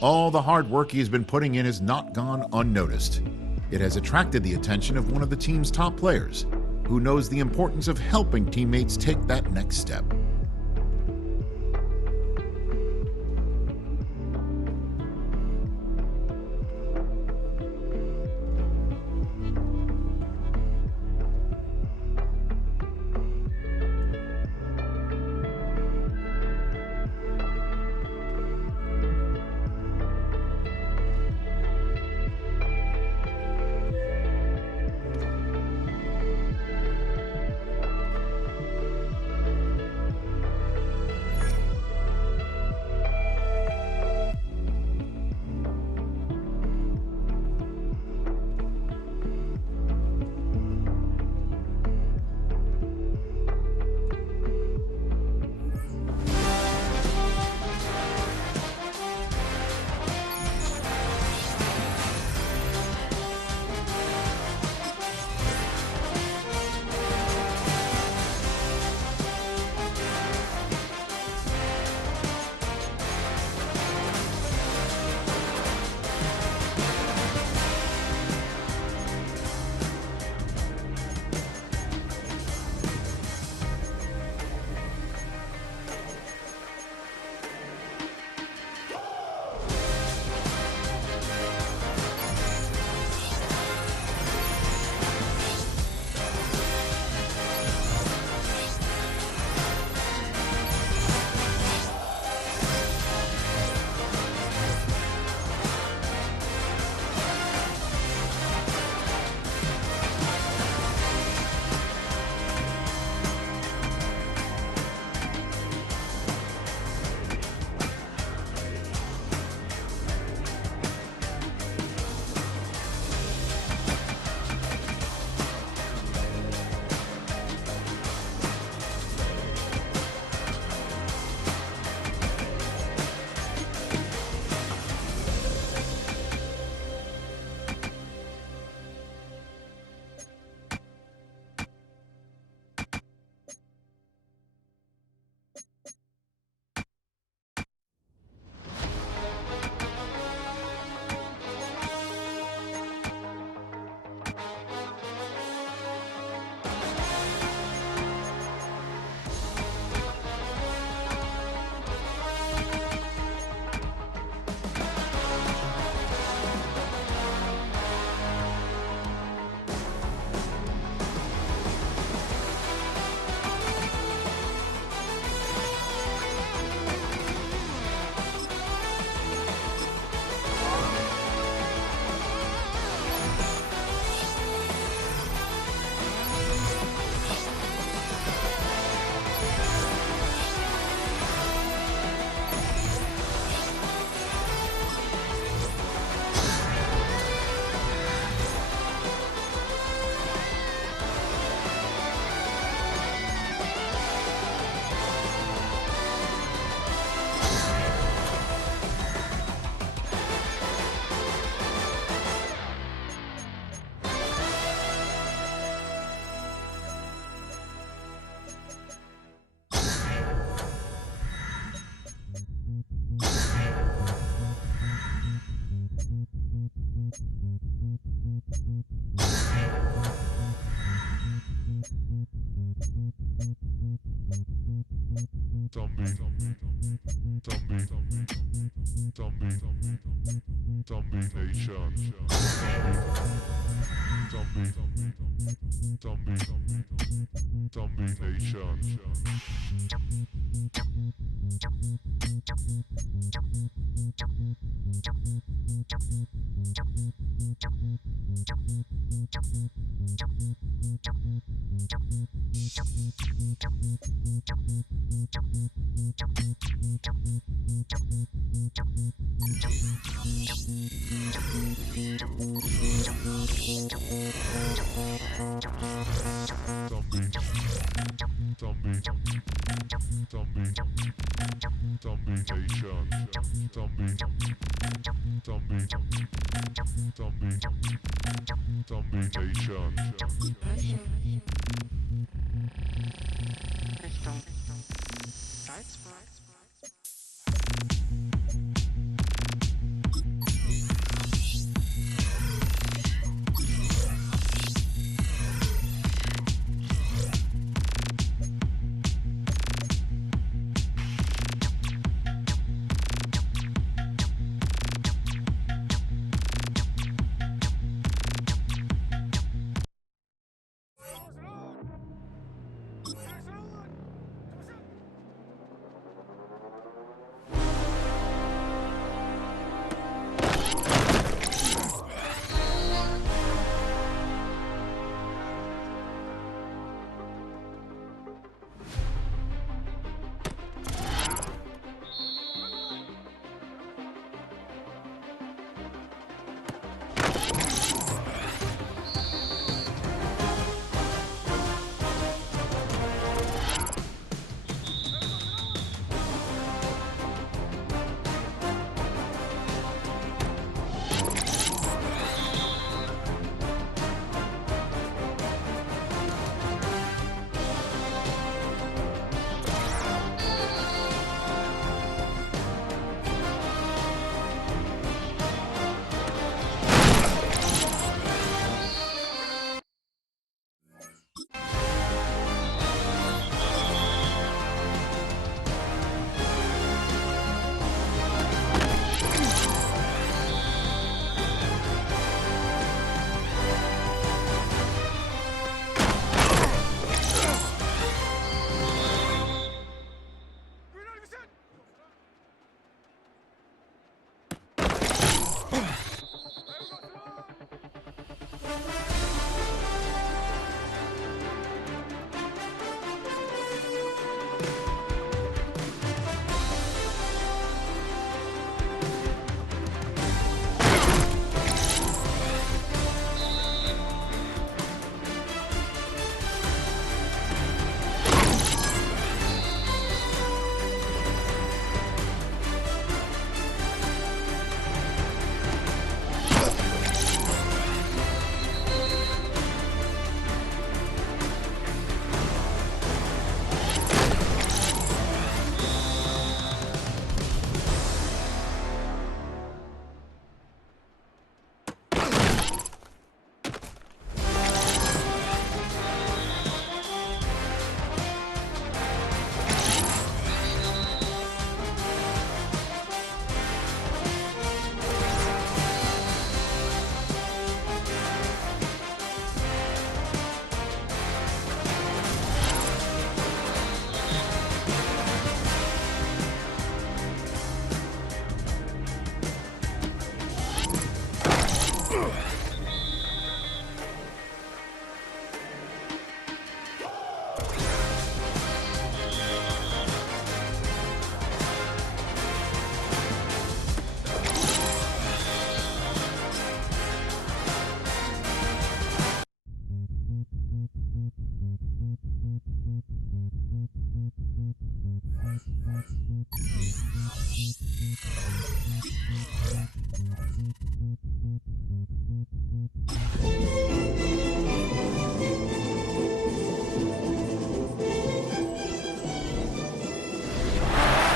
All the hard work he has been putting in has not gone unnoticed. It has attracted the attention of one of the team's top players, who knows the importance of helping teammates take that next step.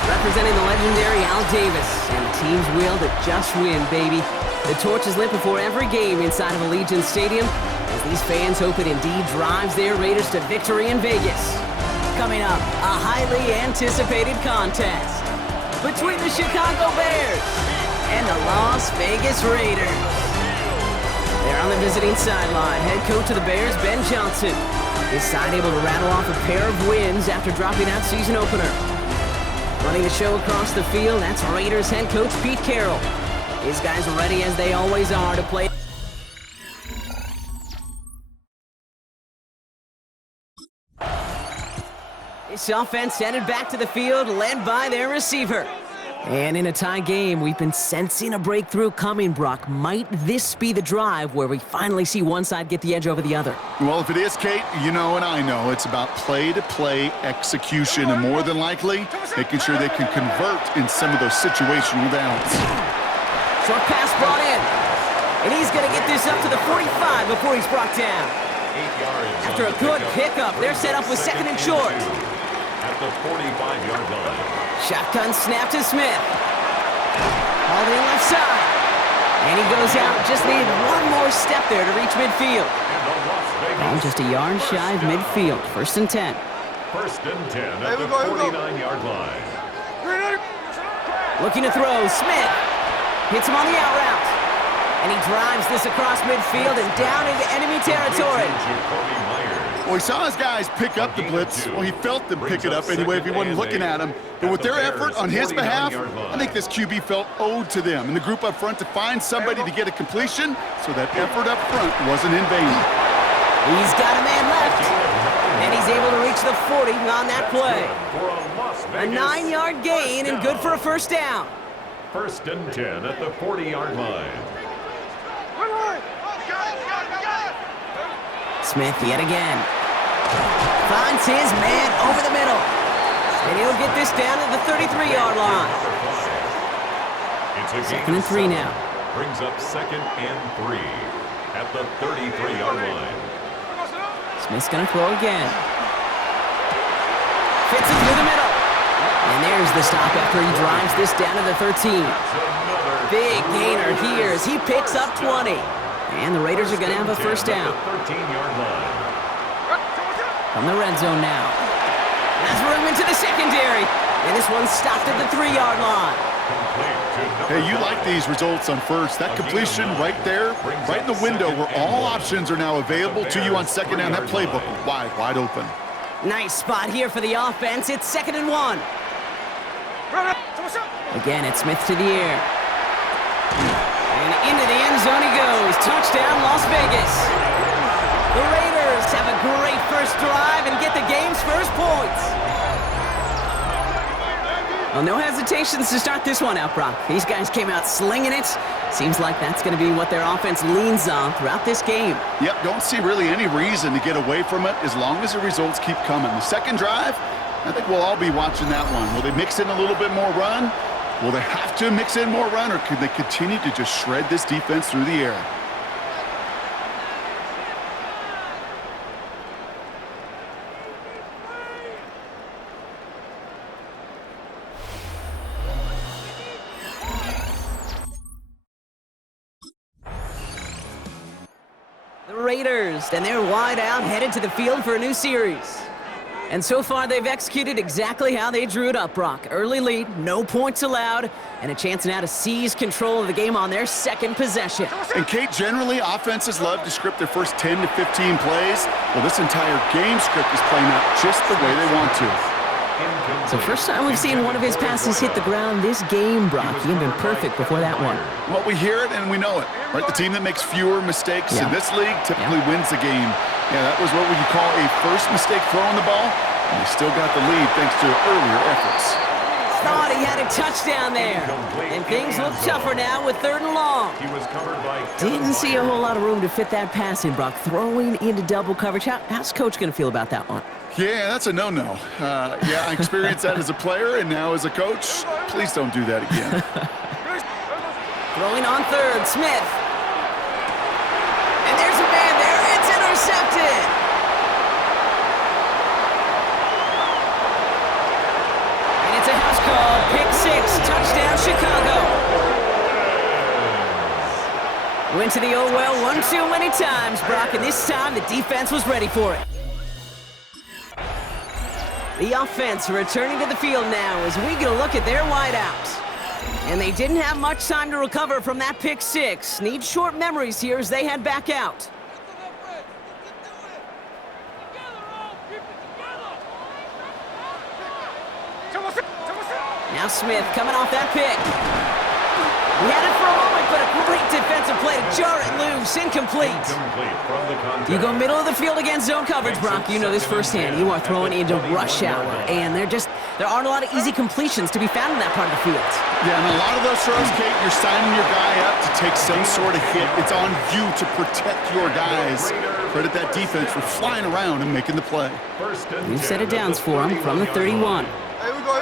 Representing the legendary Al Davis and the team's will to just win, baby. The torch is lit before every game inside of Allegiant Stadium as these fans hope it indeed drives their Raiders to victory in Vegas. Coming up, a highly anticipated contest between the Chicago Bears and the Las Vegas Raiders. They're on the visiting sideline. Head coach of the Bears, Ben Johnson. His side able to rattle off a pair of wins after dropping that season opener. Running the show across the field, that's Raiders head coach Pete Carroll. His guys are ready as they always are to play. This offense headed back to the field, led by their receiver. And in a tie game, we've been sensing a breakthrough coming, Brock. Might this be the drive where we finally see one side get the edge over the other? Well, if it is, Kate, you know and I know it's about play-to-play execution, and more than likely, making sure they can convert in some of those situational downs. Short pass brought in. And he's going to get this up to the 45 before he's brought down. After a good pickup, they're set up with second and short. At the 45-yard line. Shotgun snap to Smith. Hauled in left side. And he goes out. Just needed one more step there to reach midfield. And just a yard shy of midfield. First and 10. First and 10 at the 49-yard line. Looking to throw. Smith hits him on the out route. And he drives this across midfield and down into enemy territory. Well, he saw his guys pick up the blitz. Well, he felt them pick it up anyway if he wasn't looking at him. But with their effort on his behalf, I think this QB felt owed to them and the group up front to find somebody to get a completion, so that effort up front wasn't in vain. He's got a man left, and he's able to reach the 40 on that play. A 9-yard gain and good for a first down. 1st and 10 at the 40-yard line. Smith yet again. Finds his man over the middle. And he'll get this down to the 33-yard line. It's a 2nd and 3 now. Brings up 2nd and 3 at the 33-yard line. Smith's going to throw again. Fits it through the middle. And there's the stop after he drives this down to the 13. Big gainer here as he picks up 20. And the Raiders are going to have a first down. 13-yard line. From the red zone now. That's room into the secondary. And this one's stopped at the 3-yard line. Hey, you like these results on first. That completion right there, right in the window where all options are now available to you on second down. That playbook wide open. Nice spot here for the offense. It's 2nd and 1. Again, it's Smith to the air. And into the end zone he goes. Touchdown, Las Vegas. The Raiders have a great first drive and get the game's first points. Well, no hesitations to start this one out, Brock. These guys came out slinging it. Seems like that's going to be what their offense leans on throughout this game. Yep, don't see really any reason to get away from it as long as the results keep coming. The second drive, I think we'll all be watching that one. Will they mix in a little bit more run? Will they have to mix in more run, or could they continue to just shred this defense through the air? The Raiders, and they're wide out, headed to the field for a new series. And so far, they've executed exactly how they drew it up, Brock. Early lead, no points allowed, and a chance now to seize control of the game on their second possession. And Kate, generally, offenses love to script their first 10 to 15 plays. Well, this entire game script is playing out just the way they want to. So first time we've seen one of his passes hit the ground this game, Brock. He had been perfect before that one. Well, we hear it and we know it, right? The team that makes fewer mistakes in this league typically wins the game. Yeah, that was what we could call a first mistake throwing the ball, and they still got the lead thanks to earlier efforts. Thought he had a touchdown there. And things look tougher now with 3rd and long. He was covered by Didn't see a whole lot of room to fit that pass in, Brock. Throwing into double coverage. How's Coach going to feel about that one? Yeah, that's a no-no. Yeah, I experienced that as a player and now as a coach. Please don't do that again. Throwing on 3rd, Smith. And there's a man there. It's intercepted. And it's a house call. Pick 6. Touchdown, Chicago. Went to the oh well one too many times, Brock, and this time the defense was ready for it. The offense returning to the field now as we get a look at their wideouts. And they didn't have much time to recover from that pick 6. Need short memories here as they head back out. Now Smith coming off that pick. He had it for a moment, but a great defensive play to jar it loose. Incomplete. You go middle of the field against zone coverage, Brock. You know this firsthand. You are throwing into rush hour, and there aren't a lot of easy completions to be found in that part of the field. Yeah, and a lot of those throws, Kate, you're signing your guy up to take some sort of hit. It's on you to protect your guys. Credit that defense for flying around and making the play. New set of downs for him from the 31. Here we go.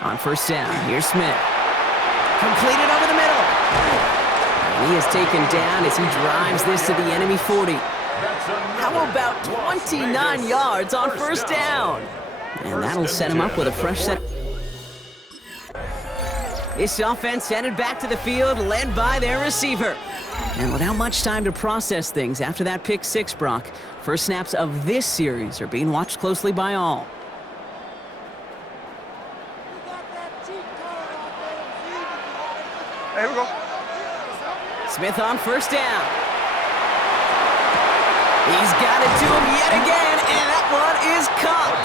On first down, here's Smith. Completed over the middle. And he is taken down as he drives this to the enemy 40. How about 29 yards on first down? And that'll set him up with a fresh set. This offense headed back to the field, led by their receiver. And without much time to process things after that pick 6, Brock, first snaps of this series are being watched closely by all. Here we go. Smith on first down. He's got it to him yet again, and that one is caught.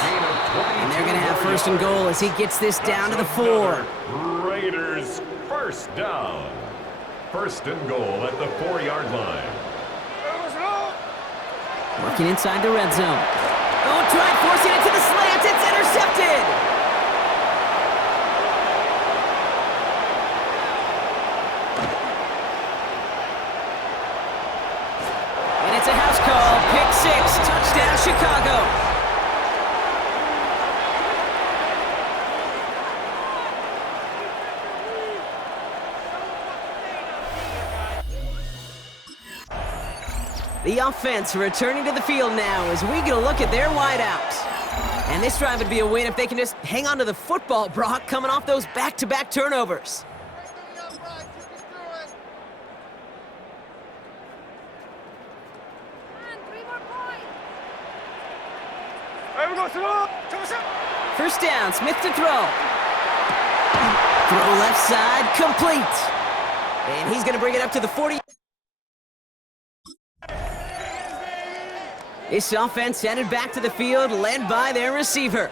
And they're going to have first and goal as he gets this down to the 4. Raiders first down. First and goal at the 4-yard line. Working inside the red zone. Oh, tried forcing it to the slant. It's intercepted. And it's a house call. Pick 6. Touchdown, Chicago. The offense returning to the field now as we get a look at their wideouts. And this drive would be a win if they can just hang on to the football, Brock, coming off those back-to-back turnovers. First down, Smith to throw. Throw left side, complete. And he's going to bring it up to the 40. This offense headed back to the field, led by their receiver.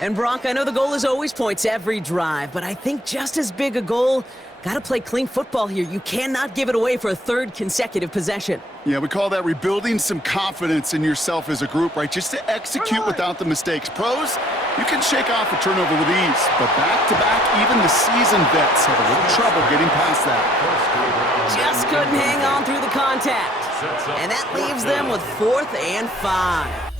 And Brock, I know the goal is always points every drive, but I think just as big a goal, got to play clean football here. You cannot give it away for a third consecutive possession. Yeah, we call that rebuilding some confidence in yourself as a group, right? Just to execute without the mistakes. Pros, you can shake off a turnover with ease, but back-to-back, even the seasoned vets have a little trouble getting past that. Just couldn't hang on through the contact. And that leaves them with 4th and 5.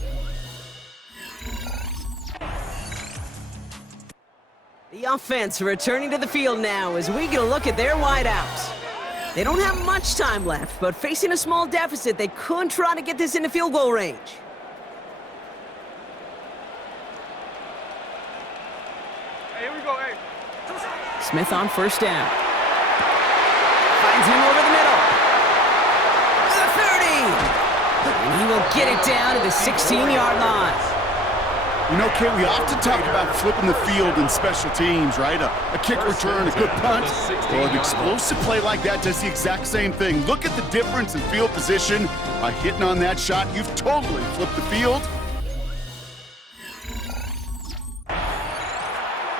The offense returning to the field now as we get a look at their wideouts. They don't have much time left, but facing a small deficit, they could try to get this into field goal range. Hey, here we go, hey. Smith on first down. Finds him over the middle. The 30! And he will get it down to the 16-yard line. You know, Kate, we often talk about flipping the field in special teams, right? A kick return, a good punt. Well, an explosive play like that does the exact same thing. Look at the difference in field position. By hitting on that shot, you've totally flipped the field.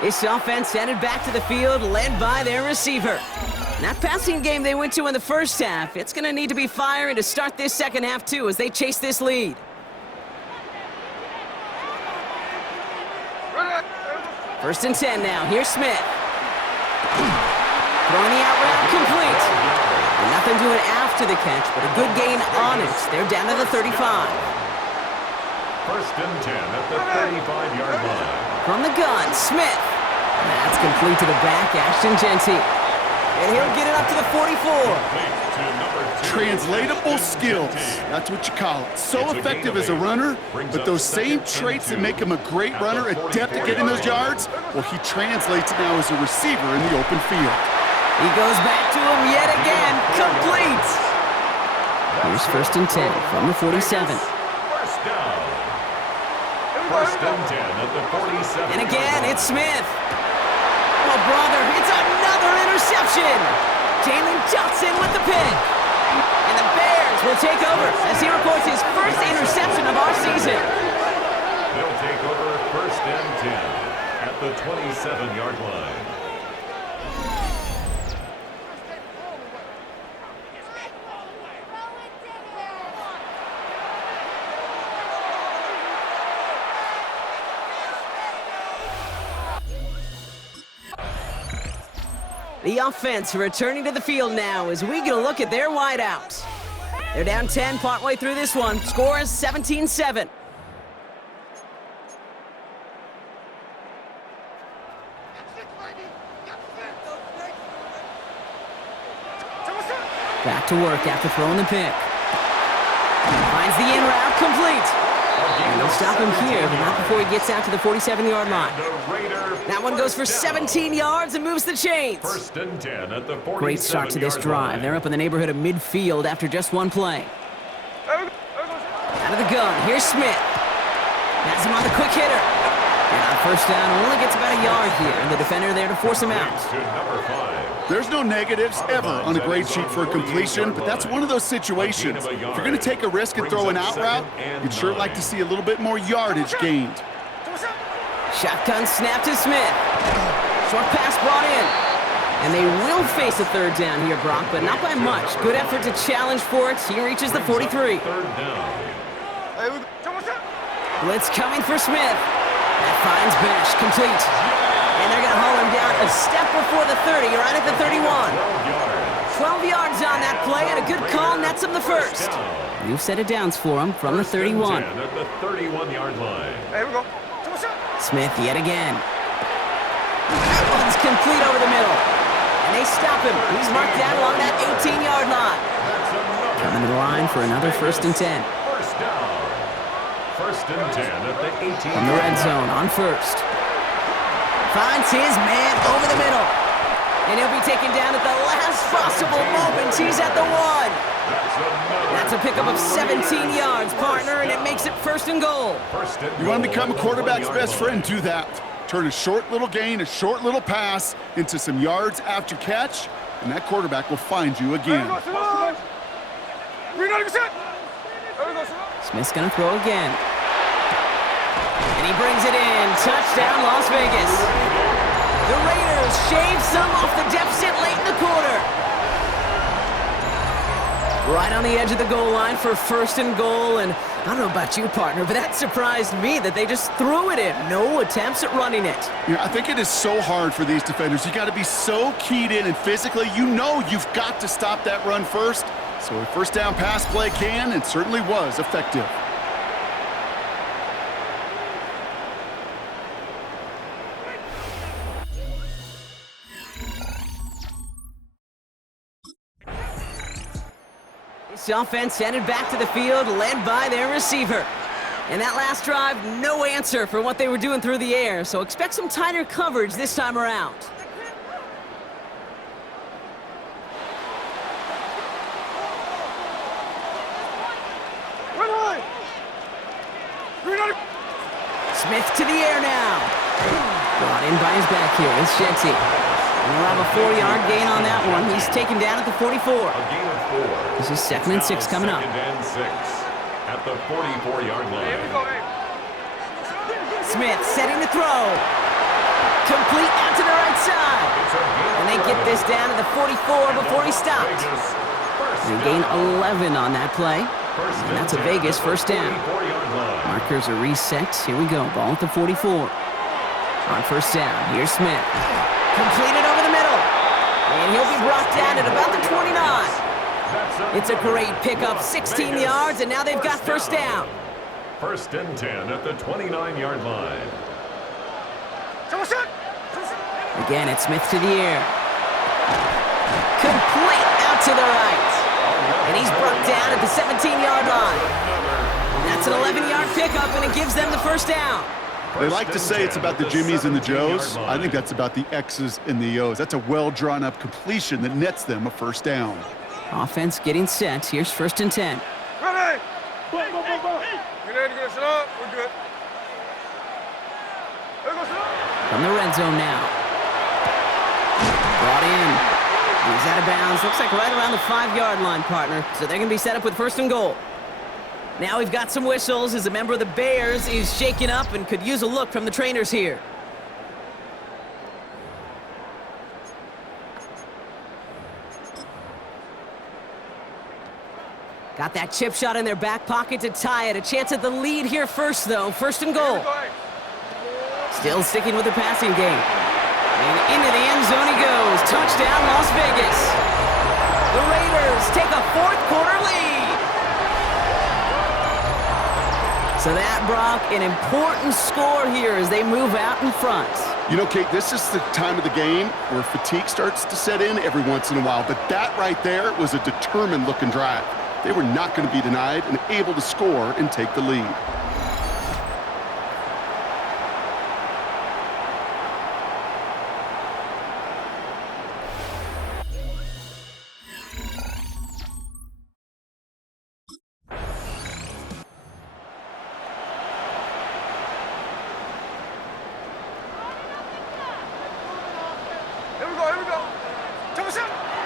This offense headed back to the field, led by their receiver. That passing game they went to in the first half, it's going to need to be firing to start this second half, too, as they chase this lead. First and 10 now. Here's Smith. Throwing the out route complete. And nothing doing after the catch, but a good gain on it. They're down to the 35. First and 10 at the 35-yard line. From the gun, Smith. That's complete to the back, Ashton Genty. And he'll get it up to the 44. Translatable skills. That's what you call it. So effective as a runner, but those same traits that make him a great runner, adept at getting those yards, well, he translates it now as a receiver in the open field. He goes back to him yet again. Complete. Here's first and 10 from the 47. First down. First and 10 at the 47. And again, it's Smith. Oh, brother, it's another interception. Jalen Johnson with the pick. And the Bears will take over as he records his first interception of our season. They'll take over first and 10 at the 27-yard line. The offense returning to the field now as we get a look at their wideouts. They're down 10 partway through this one. Score is 17-7. Back to work after throwing the pick. Finds the in route complete. And they'll stop him here, but not before he gets out to the 47-yard line. That one goes for 17 yards and moves the chains. First and 10 at the 47-yard Great start to this drive. They're up in the neighborhood of midfield after just one play. Out of the gun, here's Smith. Has him on the quick hitter. And on first down, only gets about a yard here, and the defender there to force him out. To number 5. There's no negatives ever on a grade sheet for a completion, but that's one of those situations. If you're going to take a risk and throw an out route, you'd sure like to see a little bit more yardage gained. Shotgun snap to Smith. Short pass brought in. And they will face a third down here, Brock, but not by much. Good effort to challenge for it. He reaches the 43. Third down. Blitz coming for Smith. That finds Besh, complete. And they're going to haul him down a step before the 30, right at the 31. 12 yards on that play, and a good call nets him the first. New set of downs for him from the 31. At the 31-yard line. Here we go. Smith yet again. That one's complete over the middle. And they stop him. He's marked down along that 18-yard line. Coming to the line for another 1st and 10. First down. 1st and 10 at the 18. From the red zone on first. Finds his man over the middle. And he'll be taken down at the last possible moment. He's at the 1. That's a pickup of 17 yards, partner, and it makes it 1st and goal. You want to become a quarterback's best friend, do that. Turn a short little gain, a short little pass into some yards after catch, and that quarterback will find you again. Smith's going to throw again. And he brings it in. Touchdown, Las Vegas. The Raiders shave some off the deficit late in the quarter. Right on the edge of the goal line for 1st and goal, and I don't know about you, partner, but that surprised me that they just threw it in. No attempts at running it. Yeah, I think it is so hard for these defenders. You got to be so keyed in, and physically, you know you've got to stop that run first. So a 1st down pass play can and certainly was effective. This offense headed back to the field, led by their receiver. And that last drive, no answer for what they were doing through the air, so expect some tighter coverage this time around. Smith to the air now. Brought in by his back here. It's Shetty. And we'll have a 4-yard gain on that one. He's taken down at the 44. A gain of 4. This is 2nd and 6 coming up. 2nd and 6 at the 44-yard line. Smith setting to throw. Complete out to the right side. And they get this down to the 44 before he stopped. They gain 11 on that play. And that's a Vegas 1st down. Markers are reset. Here we go. Ball at the 44. On 1st down, here's Smith. Completed over the middle. And he'll be brought down at about the 29. It's a great pickup. 16 yards, and now they've got 1st down. 1st and 10 at the 29-yard line. Again, it's Smith to the air. Complete out to the right. And he's brought down at the 17-yard line. That's an 11-yard pickup, and it gives them the 1st down. They like to say it's about the Jimmies and the Joes. I think that's about the X's and the O's. That's a well-drawn-up completion that nets them a 1st down. Offense getting set. Here's 1st and 10. Ready? Go, go, go, go. Get ready to go. Sit up. We're good. From the red zone now. Brought in. He's out of bounds. Looks like right around the 5-yard line, partner. So they're going to be set up with 1st and goal. Now we've got some whistles as a member of the Bears is shaken up and could use a look from the trainers here. Got that chip shot in their back pocket to tie it. A chance at the lead here first, though. 1st and goal. Still sticking with the passing game. And into the end zone he goes. Touchdown, Las Vegas. The Raiders take a 4th quarter lead. So that, Brock, an important score here as they move out in front. You know, Kate, this is the time of the game where fatigue starts to set in every once in a while. But that right there was a determined-looking drive. They were not going to be denied and able to score and take the lead.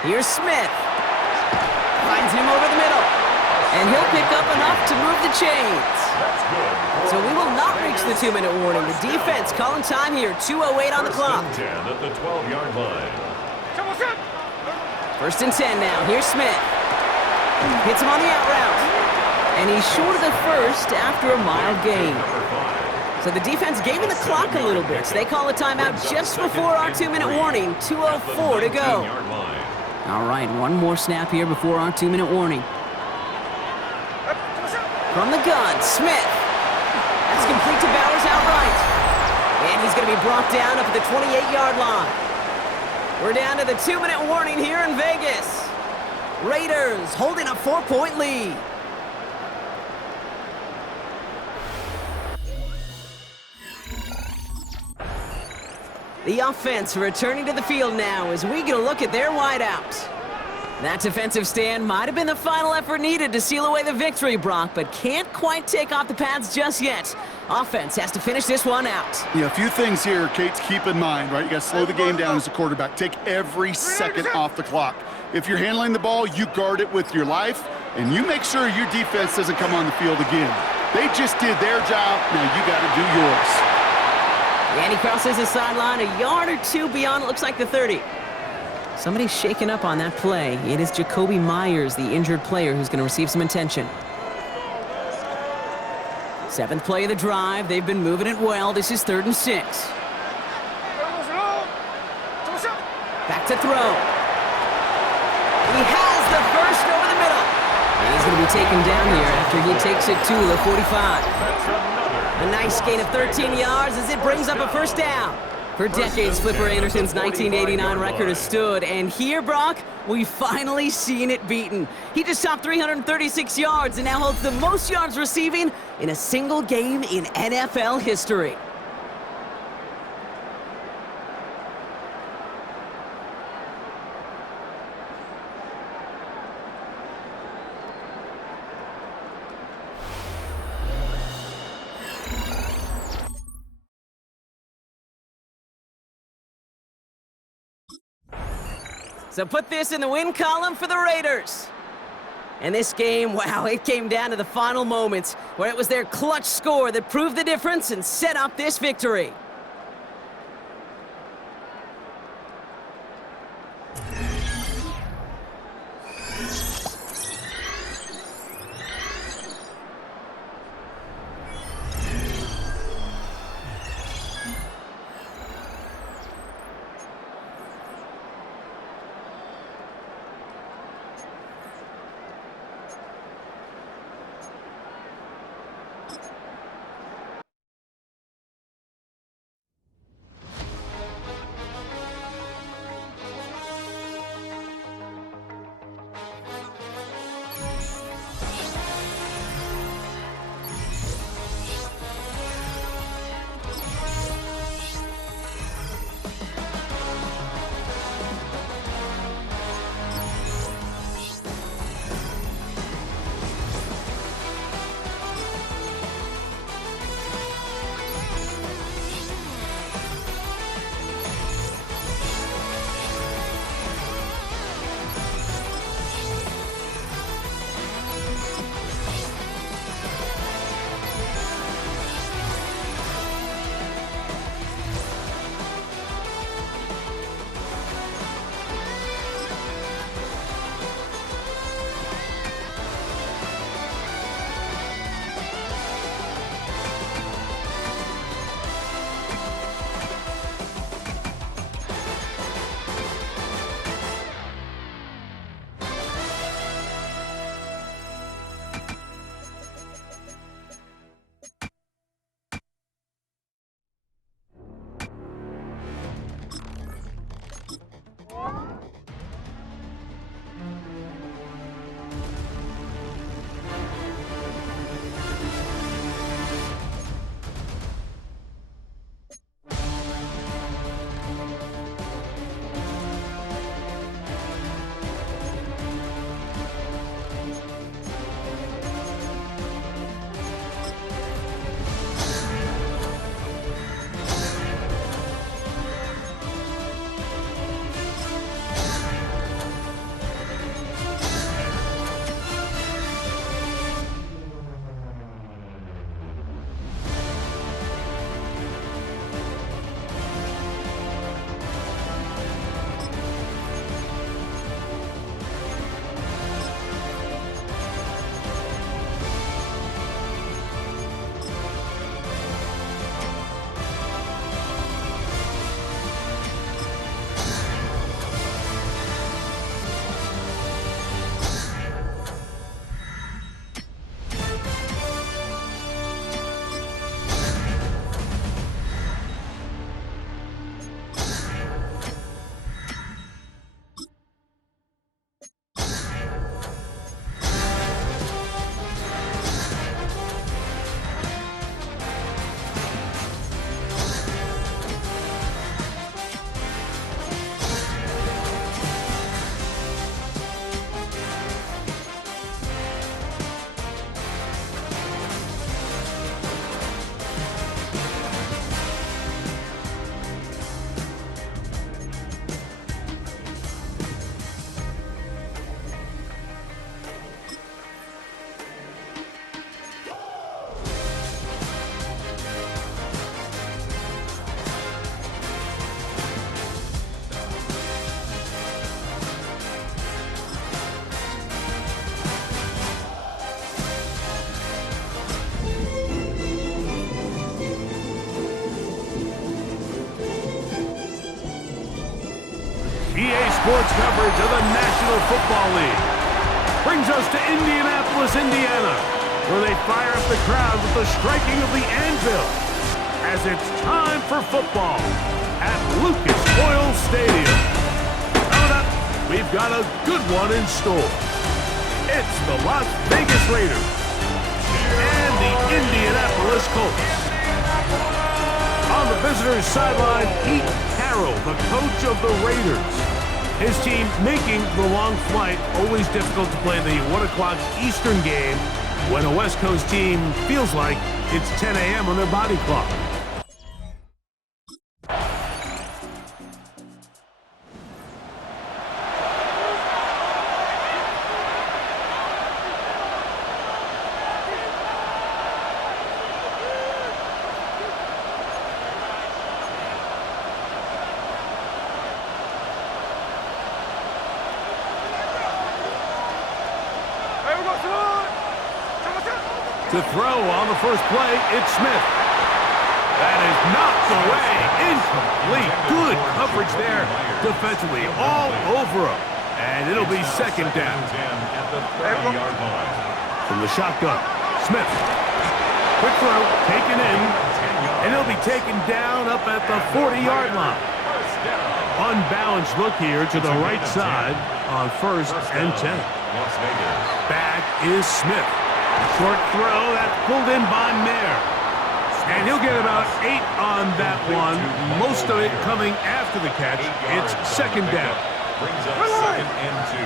Here's Smith. Finds him over the middle. And he'll pick up enough to move the chains. That's good. So we will not reach the 2-minute warning. The defense calling time here, 2:08 on the clock. First and 10 at the 12-yard line. First and 10 now. Here's Smith. Hits him on the out route. And he's short of the first after a mild gain. So the defense gaining the clock a little bit. So they call a timeout just before our 2-minute warning. 2:04 to go. All right, one more snap here before our 2-minute warning. From the gun, Smith. That's complete to Bowers outright. And he's going to be brought down up at the 28-yard line. We're down to the 2-minute warning here in Vegas. Raiders holding a 4-point lead. The offense returning to the field now as we get a look at their wideout. That defensive stand might have been the final effort needed to seal away the victory, Brock, but can't quite take off the pads just yet. Offense has to finish this one out. Yeah, a few things here, Kate, to keep in mind, right? You got to slow the game down as a quarterback. Take every second off the clock. If you're handling the ball, you guard it with your life, and you make sure your defense doesn't come on the field again. They just did their job. Now you got to do yours. And he crosses the sideline a yard or two beyond, it looks like the 30. Somebody's shaken up on that play. It is Jacoby Myers, the injured player, who's going to receive some attention. 7th play of the drive. They've been moving it well. This is 3rd and 6. Back to throw. He has the first over the middle. And he's going to be taken down here after he takes it to the 45. A nice gain of 13 yards as it brings up a first down. For decades, Flipper Anderson's 1989 record has stood, and here, Brock, we've finally seen it beaten. He just topped 336 yards and now holds the most yards receiving in a single game in NFL history. So put this in the win column for the Raiders. And this game, wow, it came down to the final moments where it was their clutch score that proved the difference and set up this victory. sports coverage of the National Football League. Brings us to Indianapolis, Indiana, where they fire up the crowd with the striking of the anvil, as it's time for football at Lucas Oil Stadium. Coming up, we've got a good one in store. It's the Las Vegas Raiders and the Indianapolis Colts. On the visitors' sideline, Pete Carroll, the coach of the Raiders. His team making the long flight, always difficult to play the 1 o'clock Eastern game when a West Coast team feels like it's 10 a.m. on their body clock. To throw on the first play, it's Smith. That is knocked away. Incomplete. Good coverage there defensively. All over him. And it'll be second down. From the shotgun, Smith. Quick throw, taken in. And he'll be taken down up at the 40-yard line. Unbalanced look here to the right side on 1st and 10. Back is Smith. Short throw, that's pulled in by Mayer. And he'll get about 8 on that one. Most of it coming after the catch. It's second down. Brings up second and 2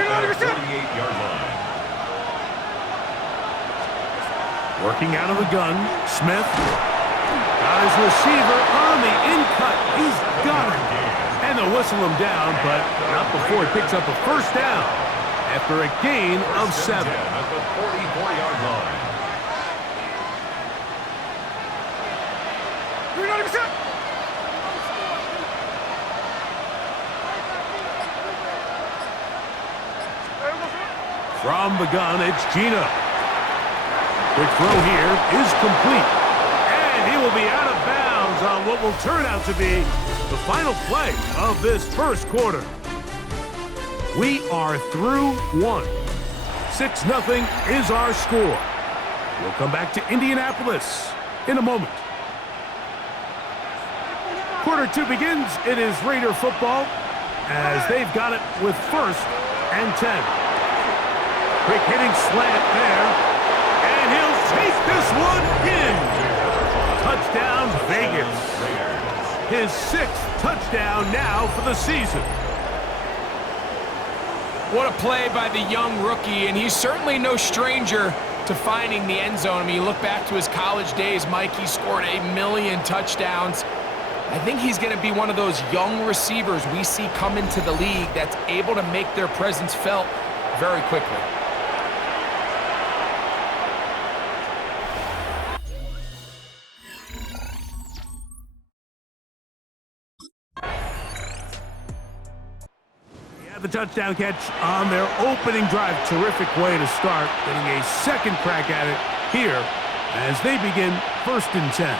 at the 38-yard line. Working out of the gun, Smith. Got his receiver on the in-cut. He's got it. And they'll whistle him down, but not before he picks up a first down after a gain of 7. At the 44-yard line. From the gun, it's Gina. Quick throw here is complete. And he will be out of bounds on what will turn out to be the final play of this first quarter. We are through 1. 6-0 is our score. We'll come back to Indianapolis in a moment. Quarter 2 begins. It is Raider football as they've got it with 1st and 10. Quick hitting slant there. And he'll take this one in. Touchdown Vegas. His 6th touchdown now for the season. What a play by the young rookie, and he's certainly no stranger to finding the end zone. I mean, you look back to his college days, Mike, he scored 1 million touchdowns. I think he's going to be one of those young receivers we see come into the league that's able to make their presence felt very quickly. The touchdown catch on their opening drive. Terrific way to start. Getting a second crack at it here as they begin 1st and 10.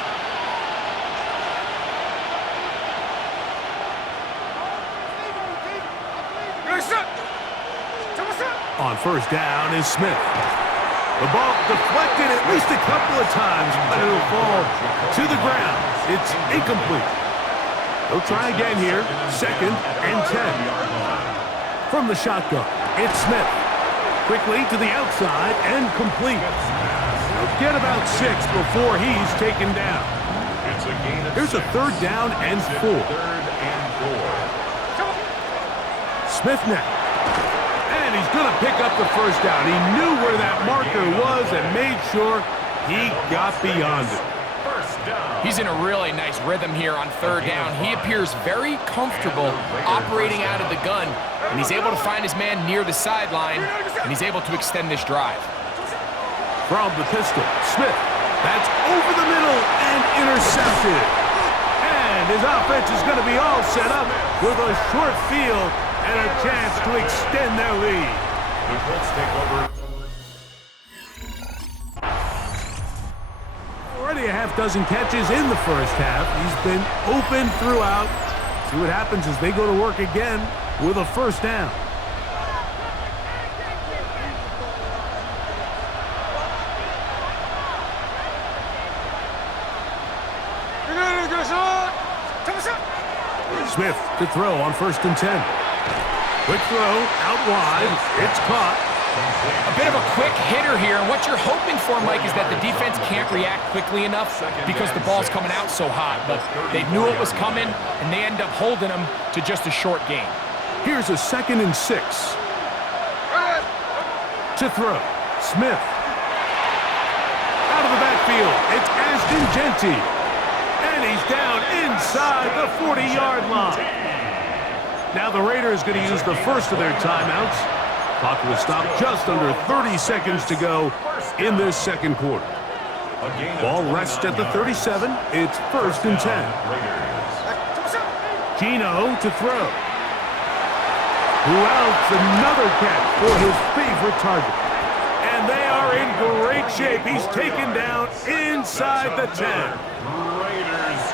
On 1st down is Smith. The ball deflected at least a couple of times, but it'll fall to the ground. It's incomplete. They'll try again here. 2nd and 10. From the shotgun, it's Smith. Quickly to the outside and complete. He'll get about 6 before he's taken down. It's a gain of Here's 6. a 3rd down and 4. 3rd and 4. Smith now. And he's going to pick up the first down. He knew where that marker was and made sure he got beyond it. He's in a really nice rhythm here on 3rd down. He appears very comfortable operating out of the gun, and he's able to find his man near the sideline, and he's able to extend this drive. From the pistol, Smith. That's over the middle and intercepted. And his offense is going to be all set up with a short field and a chance to extend their lead. The Colts take over. Already a half dozen catches in the first half. He's been open throughout, See what happens as they go to work again with a first down. Smith to throw on 1st and 10. Quick throw, out wide, it's caught. A bit of a quick hitter here, and what you're hoping for, Mike, is that the defense can't react quickly enough because the ball's coming out so hot, but they knew it was coming, and they end up holding them to just a short gain. Here's a 2nd and 6. To throw, Smith. Out of the backfield, it's Ashton Genty. And he's down inside the 40-yard line. Now the Raiders going to use the first of their timeouts. Clock will stop just under 30 seconds to go in this second quarter. Ball rests at the 37. It's 1st and 10. Gino to throw. Who else? Another catch for his favorite target. And they are in great shape. He's taken down inside the 10.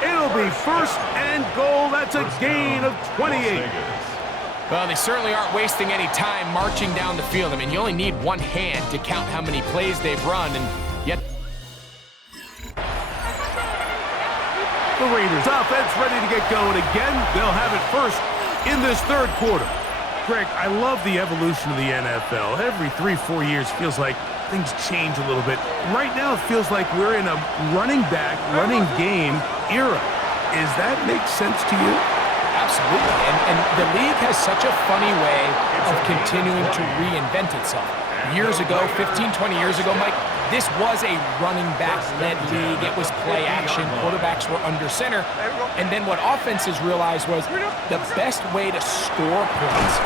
It'll be 1st and goal. That's a gain of 28. Well, they certainly aren't wasting any time marching down the field. I mean, you only need one hand to count how many plays they've run, and yet the Raiders offense ready to get going again. They'll have it first in this third quarter. Greg, I love the evolution of the NFL. Every 3-4 years feels like things change a little bit. Right now it feels like we're in a running back, running game era. Does that make sense to you? absolutely. And the league has such a funny way of continuing to reinvent itself. Years ago, 15, 20 years ago, Mike, this was a running back-led league. It was play action. Quarterbacks were under center. And then what offenses realized was the best way to score points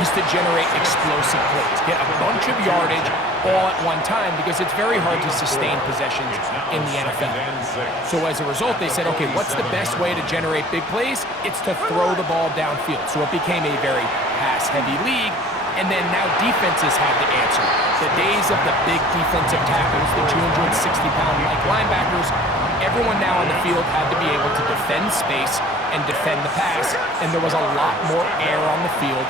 is to generate explosive plays. Get a bunch of yardage all at one time, because it's very hard to sustain possessions in the NFL. So as a result, they said, okay, what's the best way to generate big plays? It's to throw the ball downfield. So it became a very pass-heavy league. And then now defenses had to answer. The days of the big defensive tackles, the 260-pound like linebackers, everyone now on the field had to be able to defend space and defend the pass, and there was a lot more air on the field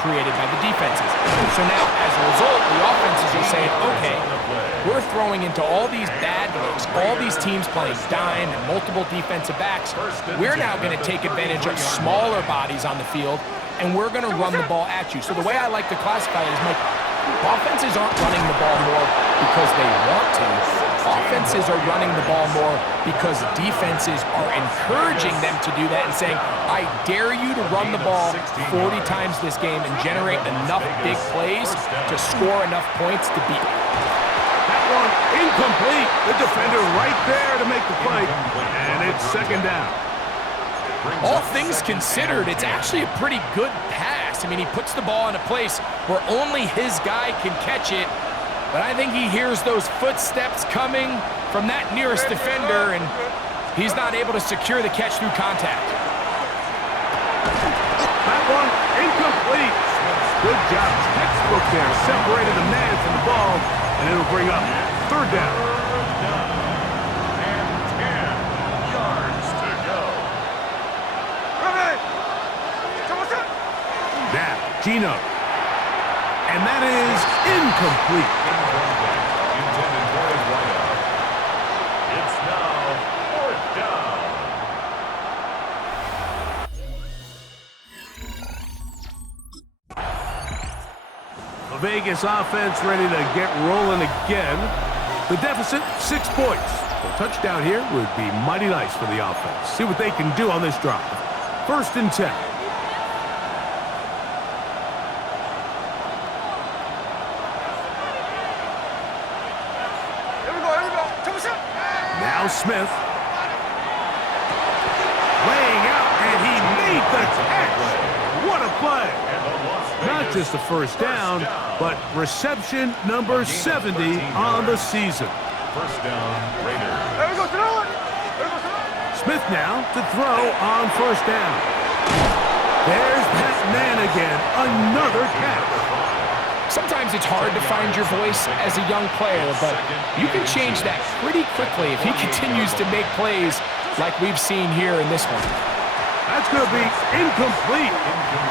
created by the defenses. So now, as a result, the offenses are saying, okay, we're throwing into all these bad looks, all these teams playing dime and multiple defensive backs. We're now going to take advantage of smaller bodies on the field, and we're going to run the ball at you. So the way I like to classify it is, Mike, offenses aren't running the ball more because they want to. Offenses are running the ball more because defenses are encouraging them to do that and saying, I dare you to run the ball 40 times this game and generate enough big plays to score enough points to beat me. That one incomplete. The defender right there to make the play. And it's second down. All things considered, it's actually a pretty good pass. I mean, he puts the ball in a place where only his guy can catch it. But I think he hears those footsteps coming from that nearest defender, and he's not able to secure the catch through contact. That one incomplete. Good job. Textbook there. Separated the man from the ball, and it'll bring up third down. And 10 yards to go. Now, Gino. And that is incomplete. Intended for his wideout. It's now fourth down. The Vegas offense ready to get rolling again. The deficit, 6 points. A touchdown here would be mighty nice for the offense. See what they can do on this drive. 1st and 10. Now Smith. Laying out, and he made the catch. What a play. Not just a first down, but reception number 70 on the season. First down, Raiders. Smith now to throw on first down. There's that man again. Another catch. Sometimes it's hard to find your voice as a young player, but you can change that pretty quickly if he continues to make plays like we've seen here in this one. That's going to be incomplete.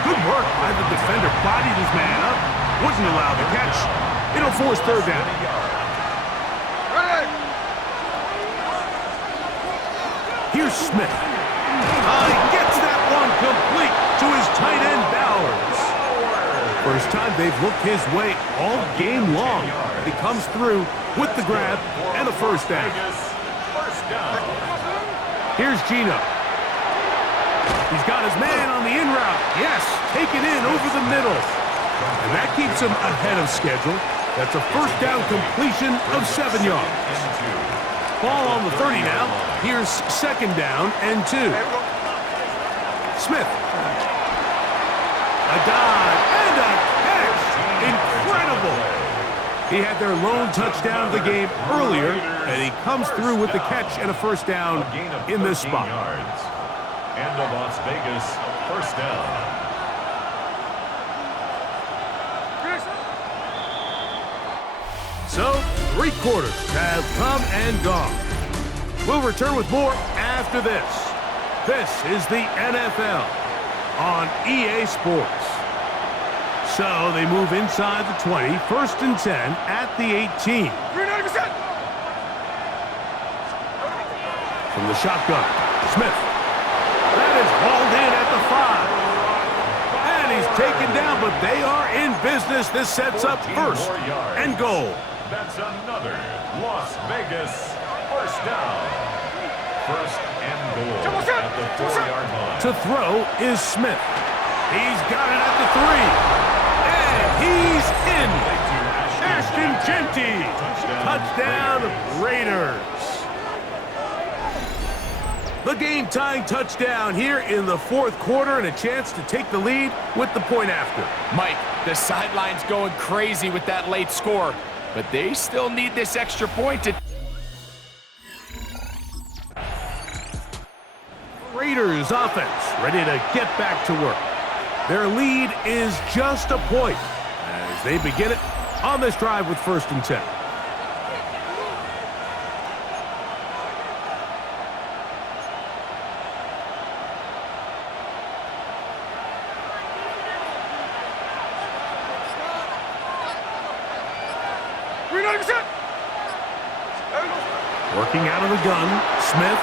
Good work by the defender. Bodied his man up. Wouldn't allow the catch. It'll force third down. Here's Smith. He gets that one complete to his tight end, Bowers. First time they've looked his way all game long. He comes through with the grab and a first down. Here's Gino. He's got his man on the in route. Yes, take it in over the middle. And that keeps him ahead of schedule. That's a first down completion of 7 yards. Ball on the 30 now. Here's second down and 2. Smith. A dive and a catch. Incredible. He had their lone touchdown of the game earlier, and he comes through with the catch and a first down in this spot. And the Las Vegas first down. So, 3 quarters have come and gone. We'll return with more after this. This is the NFL on EA Sports. So, they move inside the 20, first and 10 at the 18. From the shotgun, Smith. That is hauled in at the 5. And he's taken down, but they are in business. This sets up first and goal. That's another Las Vegas first down. First and goal at the 4-yard line. To throw is Smith. He's got it at the 3. And he's in. Ashton Genty. Touchdown, Raiders. The game-tying touchdown here in the 4th quarter and a chance to take the lead with the point after. Mike, the sideline's going crazy with that late score, but they still need this extra point to... Raiders offense ready to get back to work. Their lead is just a point as they begin it on this drive with first and 10. Working out of the gun, Smith,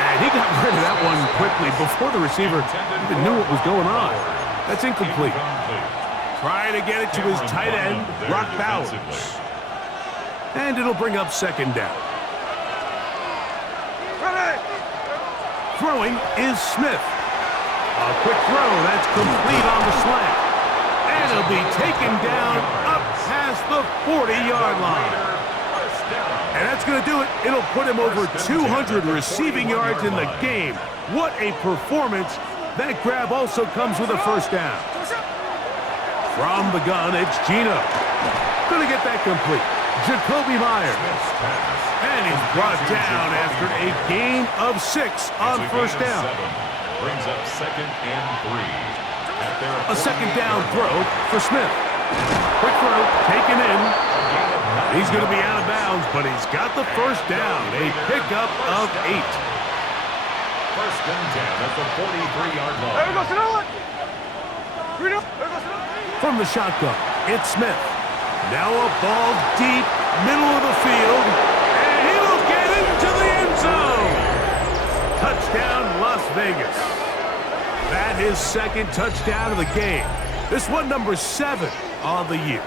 and he got rid of that one quickly before the receiver even knew what was going on. That's incomplete. Trying to get it to his tight end, Brock Bowers. And it'll bring up second down. Throwing is Smith. A quick throw, that's complete on the slant. And it'll be taken down up past the 40-yard line. And that's going to do it. It'll put him over 200 receiving yards in the game. What a performance. That grab also comes with a first down. From the gun, it's Gino. Going to get that complete. Jacoby Myers. And he's brought down after a gain of 6 on first down. Brings up second and 3. A second down throw for Smith. Quick throw, taken in. He's going to be out of bounds, but he's got the first down. A pickup of 8. First and 10 at the 43-yard line. From the shotgun, it's Smith. Now a ball deep, middle of the field, and he will get into the end zone. Touchdown, Las Vegas. That is second touchdown of the game. This one number 7 on the year.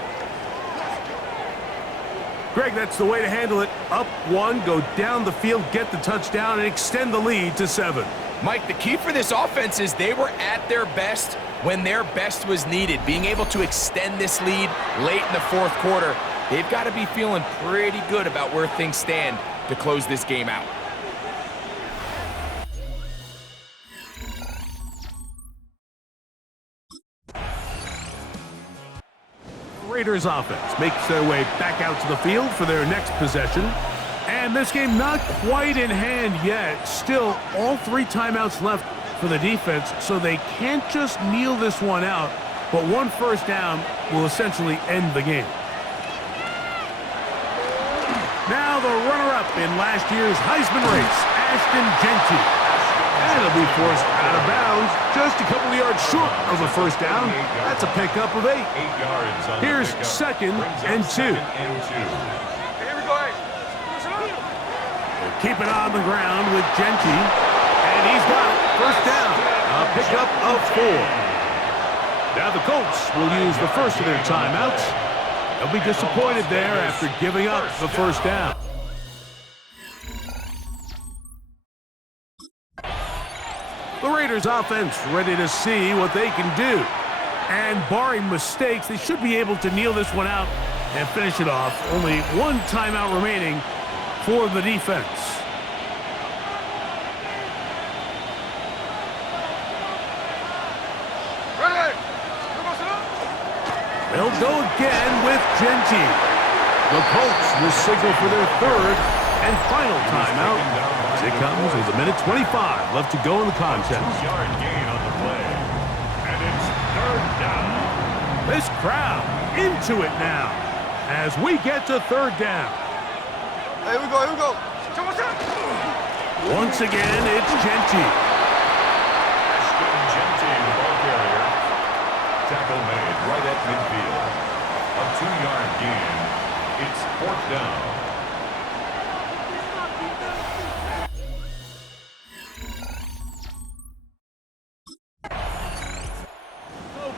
Greg, that's the way to handle it. Up 1, go down the field, get the touchdown, and extend the lead to 7. Mike, the key for this offense is they were at their best when their best was needed. Being able to extend this lead late in the 4th quarter, they've got to be feeling pretty good about where things stand to close this game out. Raiders offense makes their way back out to the field for their next possession. And this game not quite in hand yet. Still, all 3 timeouts left for the defense, so they can't just kneel this one out. But 1 first down will essentially end the game. Now the runner-up in last year's Heisman race, Ashton Genty. And it'll be forced out of bounds, just a couple of yards short of a first down. That's a pickup of 8. 8 yards on the Here's pickup. second and 2. Here we go, hey. Keep it on the ground with Genty. And he's got it. First down. A pickup of 4. Now the Colts will use the first of their timeouts. They'll be disappointed there after giving up the first down. The Raiders offense ready to see what they can do. And barring mistakes, they should be able to kneel this one out and finish it off. Only one timeout remaining for the defense. Ready. They'll go again with Genty. The Colts will signal for their third and final timeout. It comes with 1:25 left to go in the contest. 2-yard gain on the play. And it's 3rd down. This crowd into it now as we get to 3rd down. Here we go, here we go. Once again, it's Genty. Ashton Genty, the ball carrier. Tackle made right at midfield. A 2-yard gain. It's 4th down.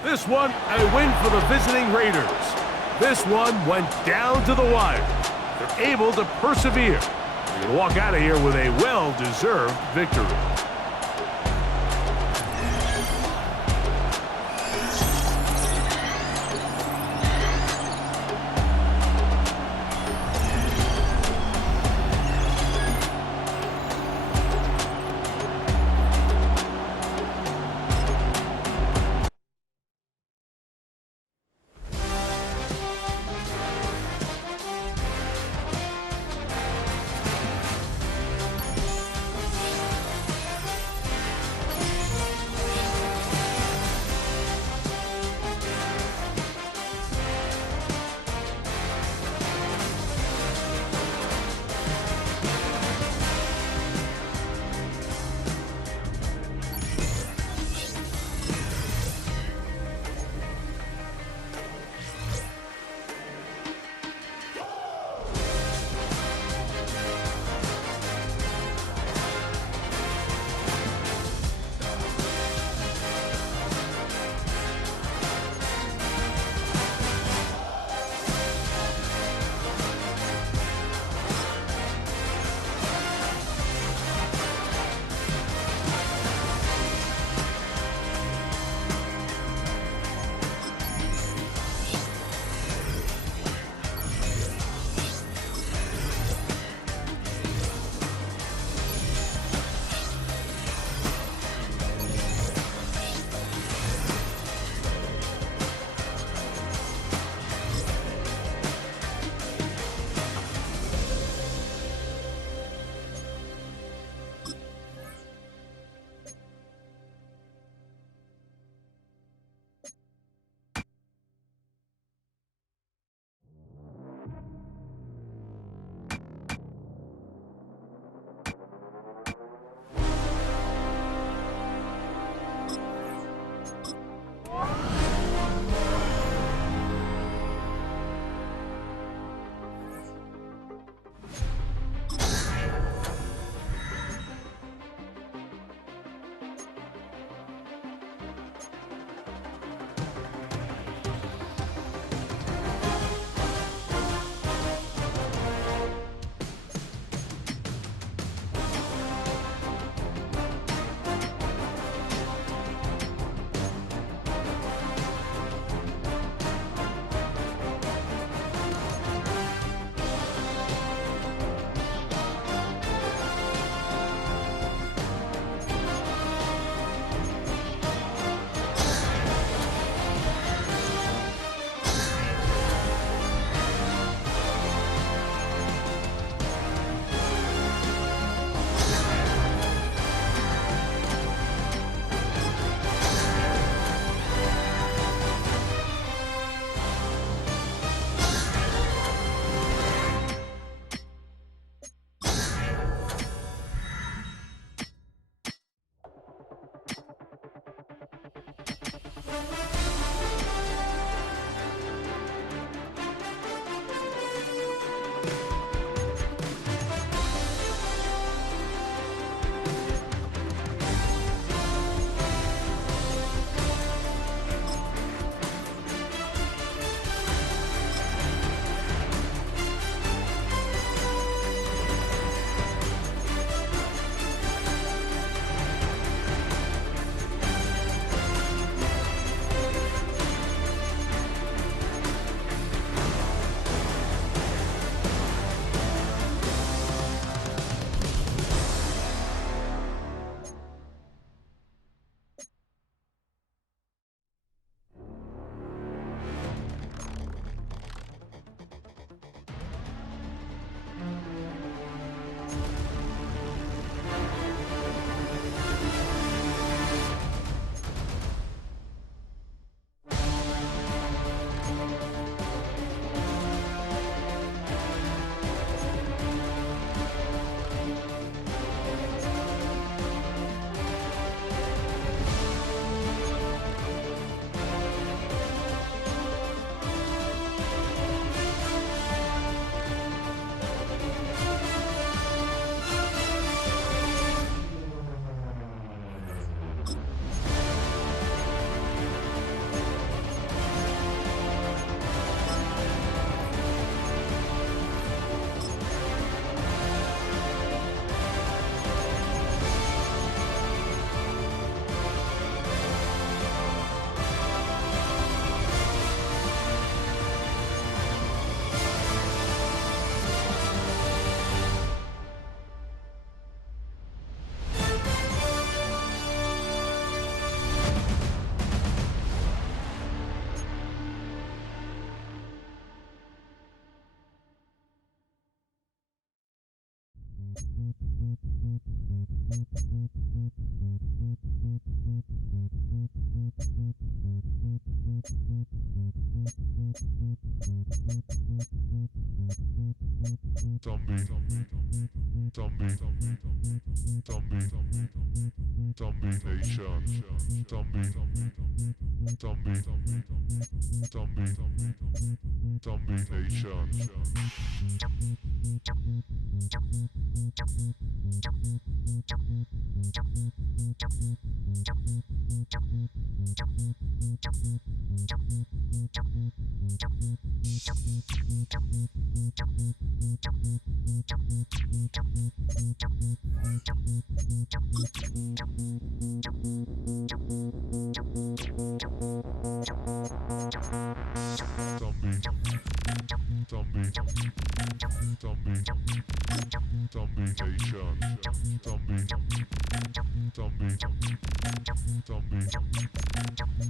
This one, a win for the visiting Raiders. This one went down to the wire. They're able to persevere. They're going to walk out of here with a well-deserved victory.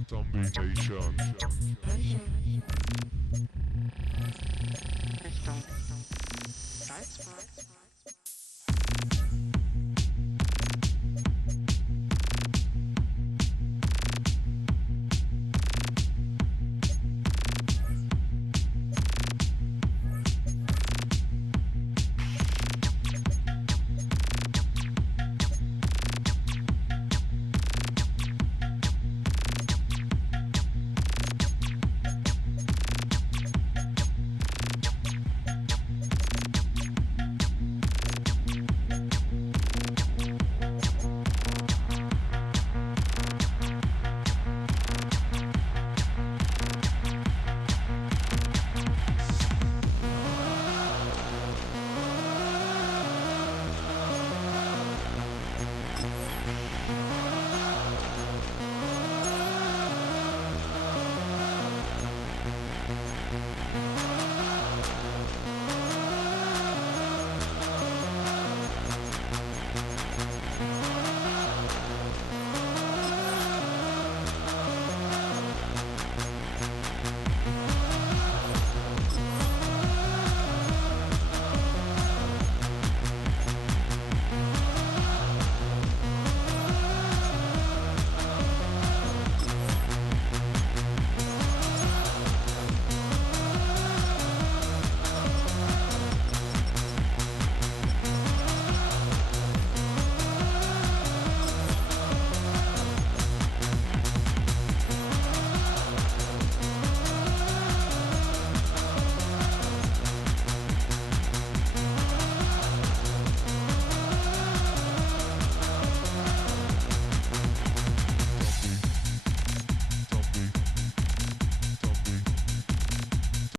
Zombie Nation.